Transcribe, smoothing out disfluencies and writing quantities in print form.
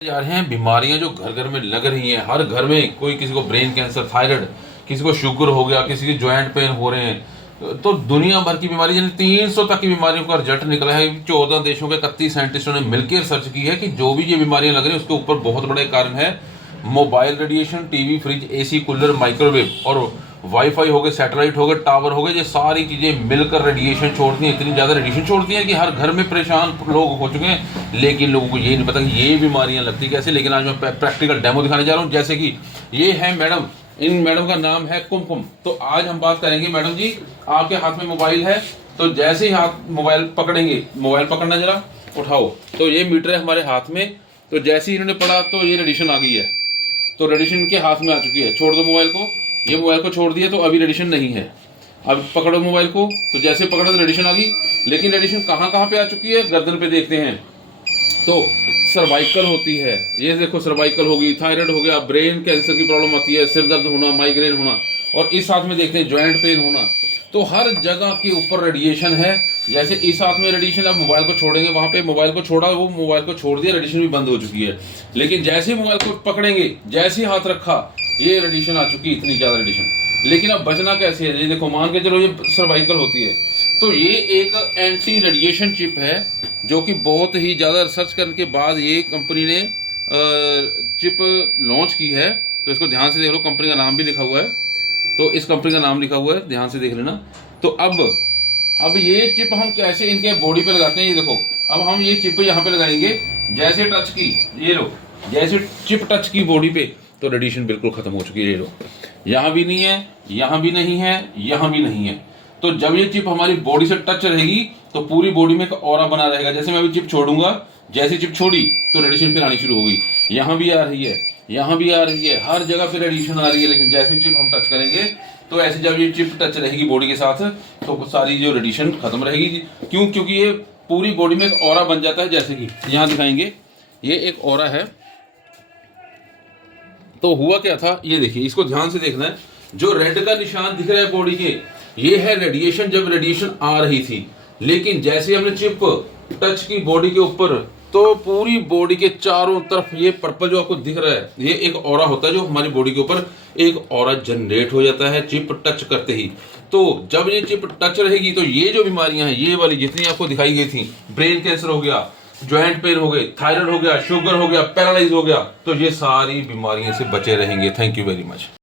जा रहे हैं बीमारियां जो घर घर में लग रही हैं। हर घर में कोई, किसी को ब्रेन कैंसर, थायराइड, किसी को शुगर हो गया, किसी के ज्वाइंट पेन हो रहे हैं। तो दुनिया भर की बीमारी, यानी 300 तक की बीमारियों का रिजल्ट निकला है। 14 देशों के 31 साइंटिस्टों ने मिलकर रिसर्च की है कि जो भी ये बीमारियां लग रही हैं उसके ऊपर बहुत बड़े कारण है mobile radiation, TV, fridge, AC, cooler, microwave और वाईफाई हो गए, सैटेलाइट हो गए, टावर हो गए। ये सारी चीजें मिलकर रेडिएशन छोड़ती हैं, इतनी ज्यादा रेडिएशन छोड़ती हैं कि हर घर में परेशान लोग हो चुके हैं। लेकिन लोगों को ये नहीं पता कि ये बीमारियां लगती कैसे। लेकिन आज मैं प्रैक्टिकल डेमो दिखाने जा रहा हूं। जैसे कि ये है मैडम, इन मैडम का नाम है कुमकुम। तो आज हम बात करेंगे, मैडम जी आपके हाथ में मोबाइल है, तो जैसे ही हाथ मोबाइल पकड़ेंगे, मोबाइल पकड़ना जरा, उठाओ, तो ये मीटर है हमारे हाथ में। तो जैसे ही इन्होंने पढ़ा तो ये रेडिएशन आ गई है, तो रेडिएशन इनके हाथ में आ चुकी है। छोड़ दो मोबाइल को, ये मोबाइल को छोड़ दिया तो अभी रेडिएशन नहीं है। अब पकड़ो मोबाइल को, तो जैसे पकड़ो तो रेडिएशन आ गई। लेकिन रेडिएशन कहाँ कहाँ पे आ चुकी है, गर्दन पे देखते हैं तो सर्वाइकल होती है, ये देखो सर्वाइकल होगी, थायराइड हो गया, ब्रेन कैंसर की प्रॉब्लम आती है, सिर दर्द होना, माइग्रेन होना, और इस हाथ में देखते हैं ज्वाइंट पेन होना। तो हर जगह के ऊपर रेडिएशन है। जैसे इस हाथ में रेडिएशन, अब मोबाइल को छोड़ेंगे, वहां पे मोबाइल को छोड़ा, वो मोबाइल को छोड़ दिया, रेडिएशन भी बंद हो चुकी है। लेकिन जैसे ही मोबाइल को पकड़ेंगे, जैसे ही हाथ रखा, ये रेडिएशन आ चुकी है, इतनी ज्यादा रेडिएशन। लेकिन अब बचना कैसे है, ये देखो, मान के चलो ये सर्वाइकल होती है, तो ये एक एंटी रेडिएशन चिप है जो कि बहुत ही ज़्यादा रिसर्च करने के बाद ये कंपनी ने चिप लॉन्च की है। तो इसको ध्यान से देख लो, कंपनी का नाम भी लिखा हुआ है, तो इस कंपनी का नाम लिखा हुआ है, ध्यान से देख लेना। तो अब ये चिप हम कैसे इनके बॉडी पे लगाते हैं, ये देखो। अब हम ये चिप यहाँ पे लगाएंगे, जैसे टच की, ये लो, जैसे चिप टच की बॉडी पे, तो रेडिएशन बिल्कुल खत्म हो चुकी है। ये लो, यहाँ भी नहीं है, यहाँ भी नहीं है, यहाँ भी नहीं है। तो जब ये चिप हमारी बॉडी से टच रहेगी तो पूरी बॉडी में एक ऑरा बना रहेगा। जैसे मैं अभी चिप छोड़ूंगा, जैसे चिप छोड़ी तो रेडिएशन फिर आनी शुरू हो गई। यहाँ भी आ रही है, यहाँ भी आ रही है, हर जगह पे रेडिएशन आ रही है। लेकिन जैसे चिप हम टच करेंगे, तो ऐसे जब ये चिप टच रहेगी बॉडी के साथ, तो सारी जो रेडिएशन खत्म रहेगी। क्यों? क्योंकि ये पूरी बॉडी में एक ऑरा बन जाता है। जैसे कि यहाँ दिखाएंगे, ये एक ऑरा है। तो हुआ क्या था, ये देखिए, इसको ध्यान से देखना है। जो रेड का निशान दिख रहा है बॉडी के, ये है रेडिएशन, जब रेडिएशन आ रही थी। लेकिन जैसे हमने चिप टच की बॉडी के ऊपर, तो पूरी बॉडी के चारों तरफ ये पर्पल जो आपको दिख रहा है, ये एक ऑरा होता है जो हमारी बॉडी के ऊपर एक ऑरा जनरेट हो जाता है चिप टच करते ही। तो जब ये चिप टच रहेगी, तो ये जो बीमारियां हैं, ये वाली जितनी आपको दिखाई गई थी, ब्रेन कैंसर हो गया, ज्वाइंट पेन हो गए, थायराइड हो गया, शुगर हो गया, पैरालाइज हो गया, तो ये सारी बीमारियों से बचे रहेंगे। Thank you very much.